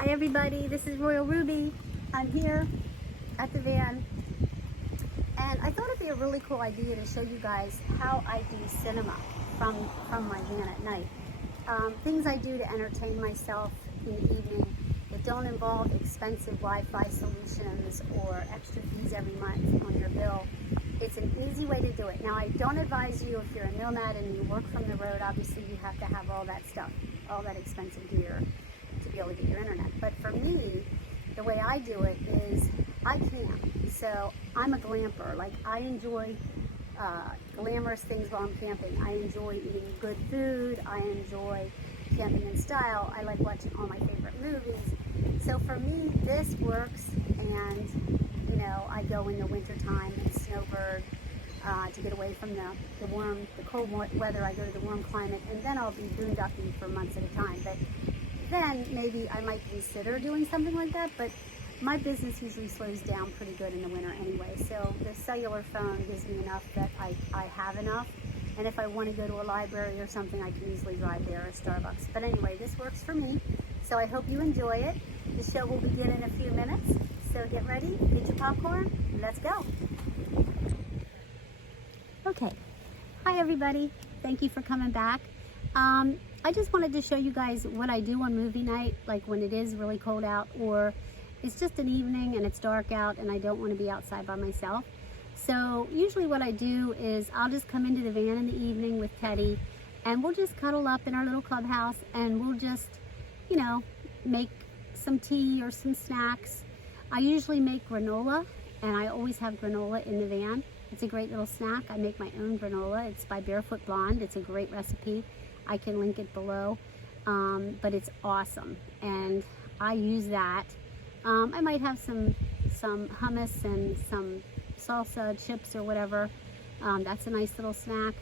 Hi everybody, this is Royal Ruby. I'm here at the van and I thought it'd be a really cool idea to show you guys how I do cinema from my van at night. Things I do to entertain myself in the evening that don't involve expensive Wi-Fi solutions or extra fees every month on your bill. It's an easy way to do it. Now I don't advise you, if you're a nomad and you work from the road, obviously you have to have all that stuff, all that expensive gear to be able to get your internet. But for me, the way I do it is I camp. So I'm a glamper. Like I enjoy glamorous things while I'm camping. I enjoy eating good food. I enjoy camping in style. I like watching all my favorite movies. So for me, this works. And you know, I go in the winter time and snowbird to get away from the cold weather. I go to the warm climate, and then I'll be boondocking for months at a time. But then maybe I might consider doing something like that, but my business usually slows down pretty good in the winter anyway. So the cellular phone gives me enough that I have enough. And if I want to go to a library or something, I can easily drive there or Starbucks. But anyway, this works for me. So I hope you enjoy it. The show will begin in a few minutes. So get ready, get your popcorn, let's go. Okay, hi everybody. Thank you for coming back. I just wanted to show you guys what I do on movie night, like when it is really cold out or it's just an evening and it's dark out and I don't want to be outside by myself. So usually what I do is I'll just come into the van in the evening with Teddy and we'll just cuddle up in our little clubhouse and we'll just, you know, make some tea or some snacks. I usually make granola and I always have granola in the van. It's a great little snack. I make my own granola. It's by Barefoot Blonde. It's a great recipe. I can link it below, but it's awesome, and I use that. I might have some hummus and some salsa chips or whatever. That's a nice little snack.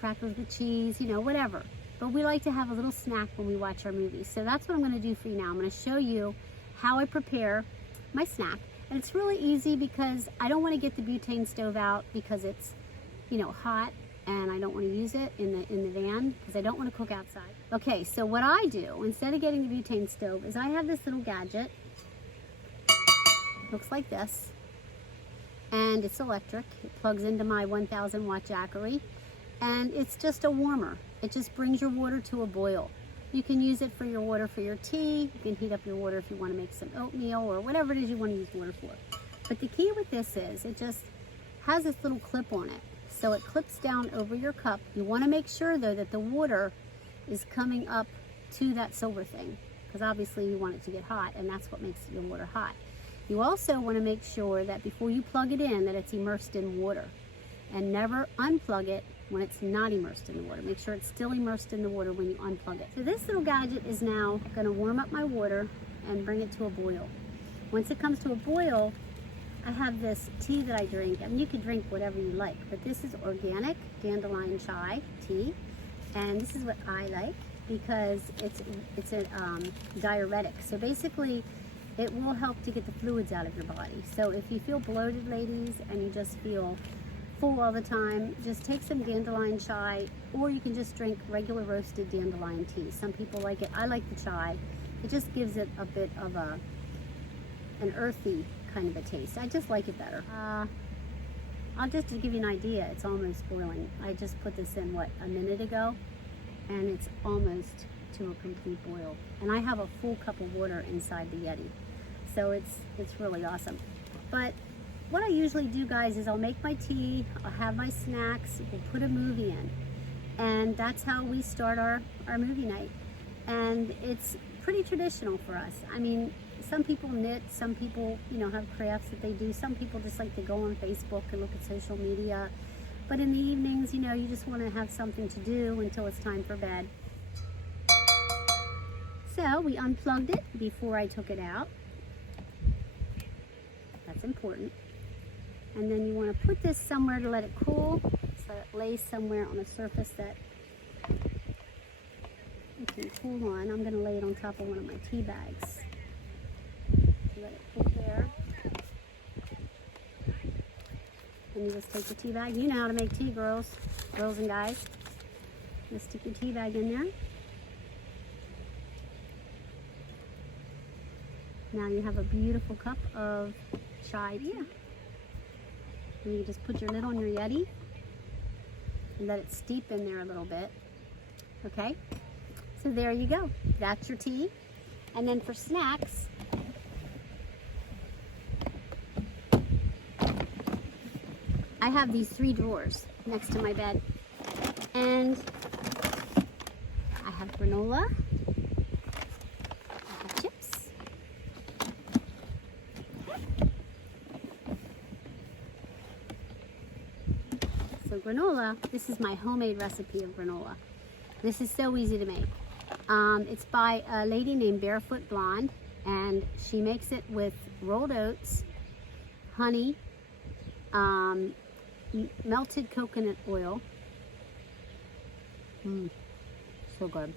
Crackers with cheese, you know, whatever. But we like to have a little snack when we watch our movies. So that's what I'm going to do for you now. I'm going to show you how I prepare my snack, and it's really easy because I don't want to get the butane stove out because it's, you know, hot. And I don't want to use it in the van because I don't want to cook outside. Okay, so what I do, instead of getting the butane stove, is I have this little gadget. Looks like this. And it's electric. It plugs into my 1000 watt Jackery. And it's just a warmer. It just brings your water to a boil. You can use it for your water for your tea. You can heat up your water if you want to make some oatmeal or whatever it is you want to use water for. But the key with this is it just has this little clip on it. So it clips down over your cup. You want to make sure though that the water is coming up to that silver thing because obviously you want it to get hot and that's what makes your water hot. You also want to make sure that before you plug it in that it's immersed in water, and never unplug it when it's not immersed in the water. Make sure it's still immersed in the water when you unplug it. So this little gadget is now going to warm up my water and bring it to a boil. Once it comes to a boil, I have this tea that I drink, and you can drink whatever you like, but this is organic dandelion chai tea, and this is what I like because it's a diuretic. So basically, it will help to get the fluids out of your body. So if you feel bloated, ladies, and you just feel full all the time, just take some dandelion chai, or you can just drink regular roasted dandelion tea. Some people like it. I like the chai. It just gives it a bit of an earthy kind of a taste. I just like it better. I'll just to give you an idea, it's almost boiling. I just put this in, what, a minute ago, and it's almost to a complete boil. And I have a full cup of water inside the Yeti. So it's really awesome. But what I usually do, guys, is I'll make my tea, I'll have my snacks, we'll put a movie in. And that's how we start our movie night. And it's pretty traditional for us. I mean, some people knit, some people, you know, have crafts that they do. Some people just like to go on Facebook and look at social media. But in the evenings, you know, you just want to have something to do until it's time for bed. So we unplugged it before I took it out. That's important. And then you want to put this somewhere to let it cool, so it lays somewhere on a surface that it can cool on. I'm going to lay it on top of one of my tea bags. Let it cool there. And you just take the tea bag. You know how to make tea, girls and guys. Just stick your tea bag in there. Now you have a beautiful cup of chai tea. And you just put your lid on your Yeti and let it steep in there a little bit. Okay? So there you go. That's your tea. And then for snacks, I have these 3 drawers next to my bed. And I have granola. I have chips. So granola, this is my homemade recipe of granola. This is so easy to make. It's by a lady named Barefoot Blonde, and she makes it with rolled oats, honey, melted coconut oil. So good.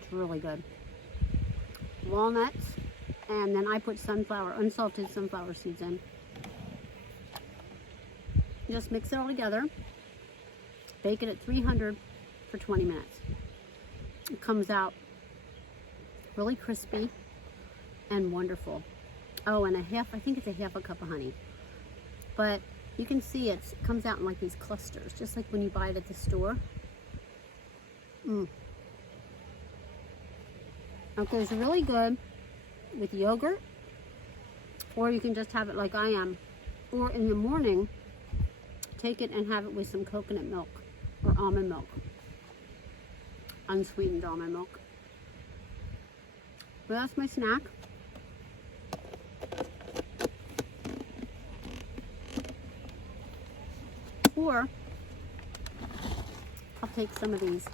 It's really good. Walnuts, and then I put unsalted sunflower seeds in. Just mix it all together. Bake it at 300 for 20 minutes. It comes out really crispy and wonderful. Oh, and I think it's a half a cup of honey. But you can see it comes out in like these clusters, just like when you buy it at the store. It goes really good with yogurt, or you can just have it like I am. Or in the morning, take it and have it with some coconut milk or almond milk. Unsweetened almond milk. Well, that's my snack. Or I'll take some of these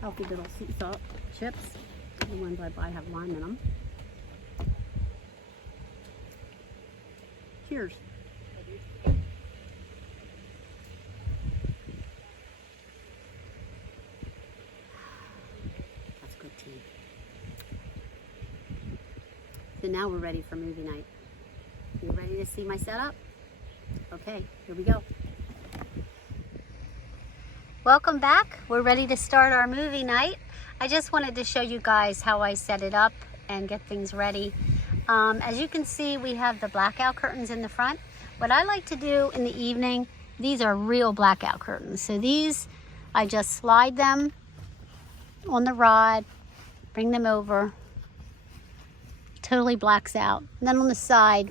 healthy little sea salt chips. The ones I buy have lime in them. Cheers. That's good tea. So now we're ready for movie night. You ready to see my setup? Okay, here we go. Welcome back. We're ready to start our movie night. I just wanted to show you guys how I set it up and get things ready. As you can see, we have the blackout curtains in the front. What I like to do in the evening, these are real blackout curtains. So these, I just slide them on the rod, bring them over, totally blacks out. And then on the side,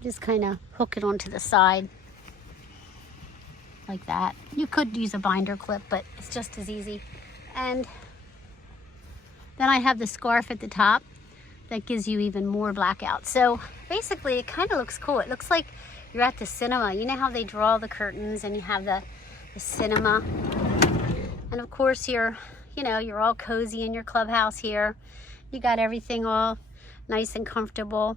just kind of hook it onto the side like that. You could use a binder clip, but it's just as easy. And then I have the scarf at the top that gives you even more blackout. So basically it kind of looks cool. It looks like you're at the cinema. You know how they draw the curtains and you have the cinema. And of course you're all cozy in your clubhouse here. You got everything all nice and comfortable.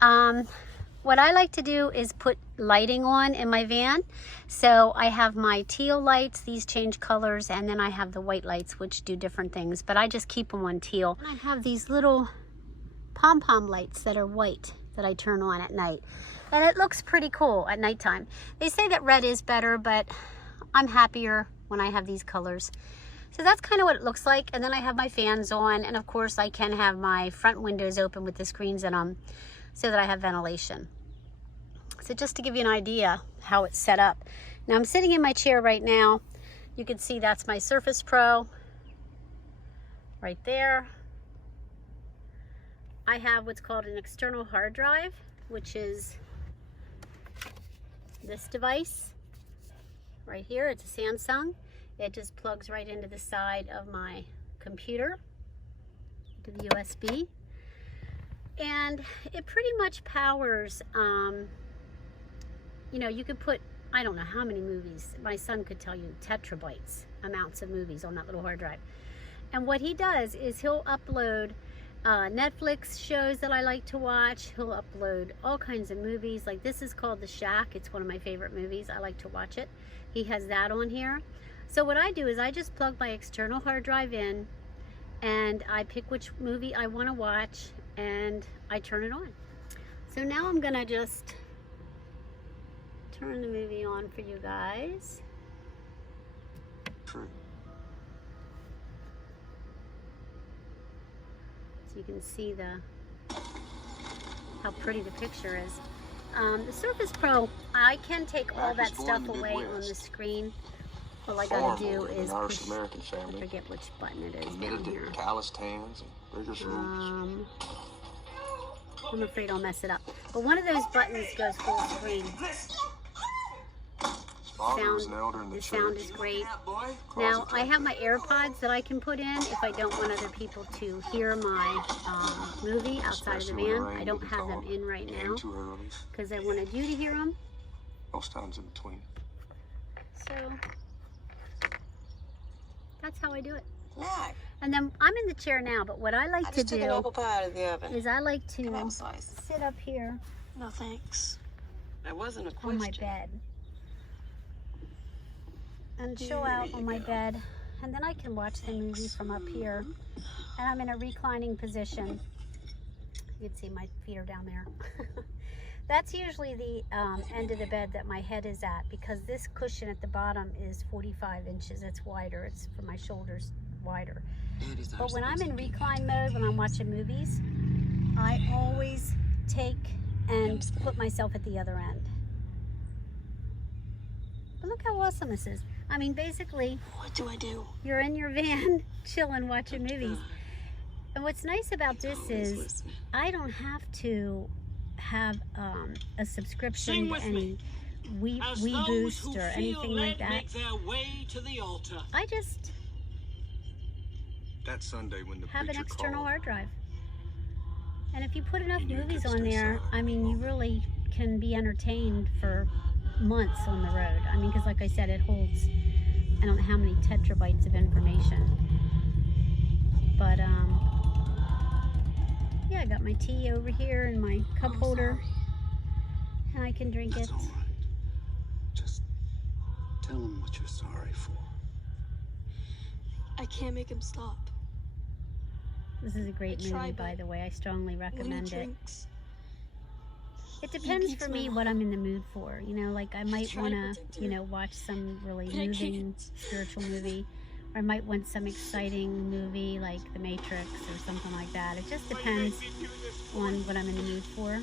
What I like to do is put lighting on in my van. So I have my teal lights, these change colors, and then I have the white lights, which do different things, but I just keep them on teal. And I have these little pom-pom lights that are white that I turn on at night. And it looks pretty cool at nighttime. They say that red is better, but I'm happier when I have these colors. So that's kind of what it looks like. And then I have my fans on, and of course I can have my front windows open with the screens in them, so that I have ventilation. So just to give you an idea how it's set up. Now I'm sitting in my chair right now. You can see that's my Surface Pro right there. I have what's called an external hard drive, which is this device right here. It's a Samsung. It just plugs right into the side of my computer, to the USB. And it pretty much powers, you could put, I don't know how many movies, my son could tell you tetrabytes amounts of movies on that little hard drive. And what he does is he'll upload Netflix shows that I like to watch. He'll upload all kinds of movies. Like this is called The Shack. It's one of my favorite movies. I like to watch it. He has that on here. So what I do is I just plug my external hard drive in, and I pick which movie I want to watch, and I turn it on. So now I'm gonna just turn the movie on for you guys. So you can see how pretty the picture is. The Surface Pro, I can take all that stuff away on the screen. All I gotta do is push, I forget which button it is down here. Calloused hands and rigorous rules. I'm afraid I'll mess it up. But one of those buttons goes full screen. The sound is great. Now, I have my AirPods that I can put in if I don't want other people to hear my movie outside of the van. I don't have them in right now because I wanted you to hear them. Most times in between. So, that's how I do it. And then I'm in the chair now, but what I like to do is I like to sit up here. No thanks. That wasn't a question. On my bed. And chill out on my bed. And then I can watch the movie from up here. And I'm in a reclining position. You can see my feet are down there. That's usually the end of the bed that my head is at, because this cushion at the bottom is 45 inches. It's wider. It's for my shoulders wider. But when I'm in recline mode, when I'm watching movies, I always take and put myself at the other end. But look how awesome this is. I mean, basically, what do I do? You're in your van, chilling, watching movies. And what's nice about this is I don't have to have a subscription to any WeBoost or anything like that. I just that Sunday when the have an external called, hard drive. And if you put enough movies on there, I mean, you really can be entertained for months on the road. I mean, because like I said, it holds, I don't know how many terabytes of information. But, yeah, I got my tea over here and my cup holder. And I can drink it. All right. Just tell him what you're sorry for. I can't make him stop. This is a great movie, by the way. I strongly recommend it. It depends for me what I'm in the mood for. You know, like I might want to, you know, watch some really moving spiritual movie. Or I might want some exciting movie like The Matrix or something like that. It just depends on what I'm in the mood for.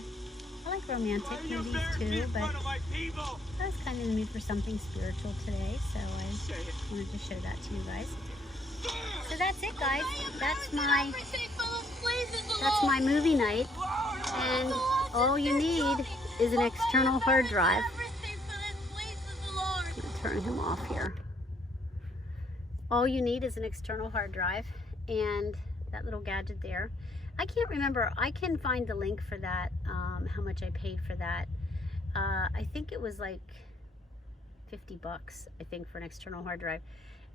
I like romantic movies too, but I was kind of in the mood for something spiritual today, so I wanted to show that to you guys. So that's it, guys. That's my movie night, and all you need is an external hard drive. I'm gonna turn him off here. All you need is an external hard drive and that little gadget there. I can't remember. I can find the link for that, how much I paid for that. I think it was like $50, I think, for an external hard drive.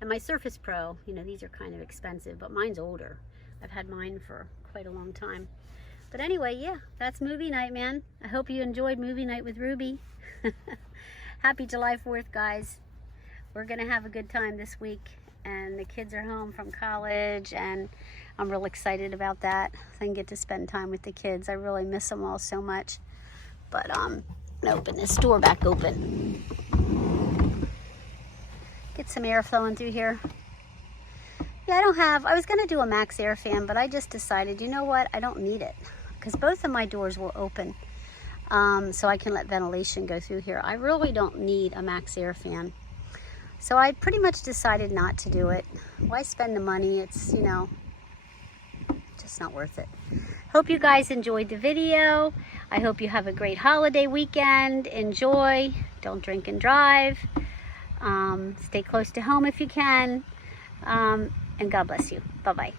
And my Surface Pro, you know, these are kind of expensive, but mine's older. I've had mine for quite a long time. But anyway, yeah, that's movie night, man. I hope you enjoyed movie night with Ruby. Happy July 4th, guys. We're gonna have a good time this week. And the kids are home from college, and I'm real excited about that. I can get to spend time with the kids. I really miss them all so much. But I'm gonna open this door back open. Get some air flowing through here. Yeah, I was gonna do a Max Air fan, but I just decided, you know what? I don't need it, because both of my doors will open. So I can let ventilation go through here. I really don't need a Max Air fan. So I pretty much decided not to do it. Why spend the money? It's, you know, just not worth it. Hope you guys enjoyed the video. I hope you have a great holiday weekend. Enjoy. Don't drink and drive. Stay close to home if you can. And God bless you. Bye-bye.